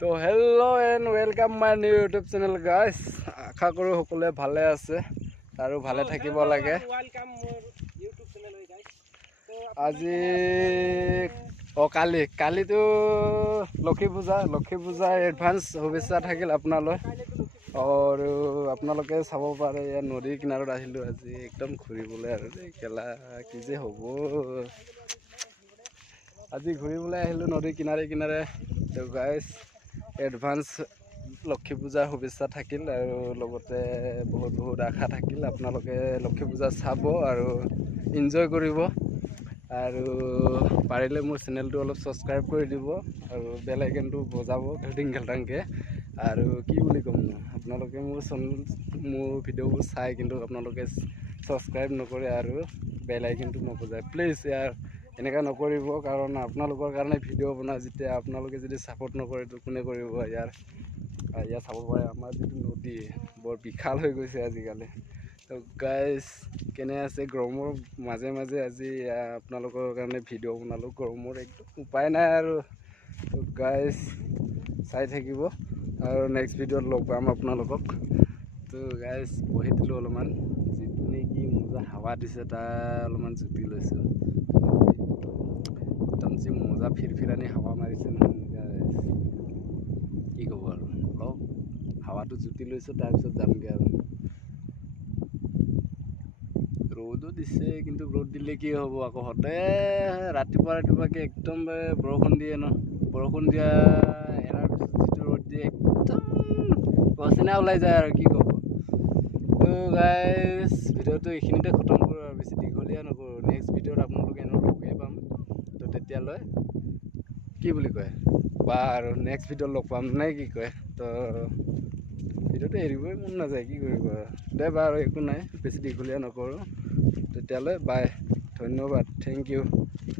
তো hello' and welcome my new YouTube channel guys. আশা কৰোঁ সকলোৱে ভালে আছে আৰু ভালে থাকিব লাগে। আজি কালিতো লক্ষী পূজা এডভান্স শুভেচ্ছা থাকিল আপোনালৈ। আৰু আপোনালোকে চাব পাৰে ইয়াত নদীৰ কিনাৰত আহিলোঁ আজি একদম ঘূৰিবলৈ আৰু কেলা কি যে হ'ব। আজি ঘূৰিবলৈ আহিলোঁ নদীৰ কিনাৰে। তো গাইজ এডভান্স লক্ষী পূজাৰ শুভেচ্ছা থাকিল আৰু লগতে বহুত আশা থাকিল আপোনালোকে লক্ষী পূজা চাব আৰু এনজয় কৰিব। আৰু পাৰিলে মোৰ চেনেলটো অলপ ছাবস্ক্ৰাইব কৰি দিব আৰু বেল আইকনটো বজাব ঘেলটাংকৈ। আৰু কি বুলি ক'ম ন, আপোনালোকে মোৰ ভিডিঅ'বোৰ চাই কিন্তু আপোনালোকে ছাবস্ক্ৰাইব নকৰে আৰু বেল আইকনটো নবজায়। প্লিজ ইয়াৰ এনেকুৱা নকৰিব, কাৰণ আপোনালোকৰ কাৰণে ভিডিঅ' বনাওঁ। যেতিয়া আপোনালোকে যদি ছাপোৰ্ট নকৰে তো কোনে কৰিব। ইয়াৰ চাব পাৰে আমাৰ যিটো নদী বৰ বিশাল হৈ গৈছে আজিকালি। তো গাইজ কেনে আছে? গৰমৰ মাজে আজি আপোনালোকৰ কাৰণে ভিডিঅ' বনালোঁ। গৰমৰ একদম উপায় নাই আৰু। তো গাইজ চাই থাকিব আৰু নেক্সট ভিডিঅ'ত লগ পাম আপোনালোকক। তো গাইজ বহি দিলোঁ অলপমান, যিটো নেকি মজা হাৱা দিছে তাৰ অলপমান জুতি লৈছোঁ। একদম যি মজা ফিৰফিৰানি হাৱা মাৰিছে নহয় গাইজ, কি ক'ব আৰু। অলপ হাৱাটো জুতি লৈছোঁ, তাৰপিছত যামগৈ আৰু। ৰ'দো দিছে, কিন্তু ৰ'দ দিলে কি হ'ব আকৌ, সদায় ৰাতিপুৱাকৈ একদম বৰষুণ দিয়ে ন। বৰষুণ দিয়া এৰাৰ পিছত যিটো ৰ'দ দিয়ে একদম পচিনা ওলাই যায় আৰু কি ক'ব। তো গাইজ ভিডিঅ'টো এইখিনিতে খতম কৰোঁ আৰু বেছি দীঘলীয়া নকৰোঁ। নেক্সট ভিডিঅ'ত আপোনালোকে এনেও লগে পাম। তো তেতিয়ালৈ কি বুলি কয় বা আৰু নেক্সট ভিডিঅ'ত লগ পাম নে কি কয়। তো ভিডিঅ'টো এৰিবই মন নাযায়, কি কৰিব দে বাৰু, একো নাই, বেছি দীঘলীয়া নকৰোঁ। তেতিয়ালৈ বাই, ধন্যবাদ, থেংক ইউ।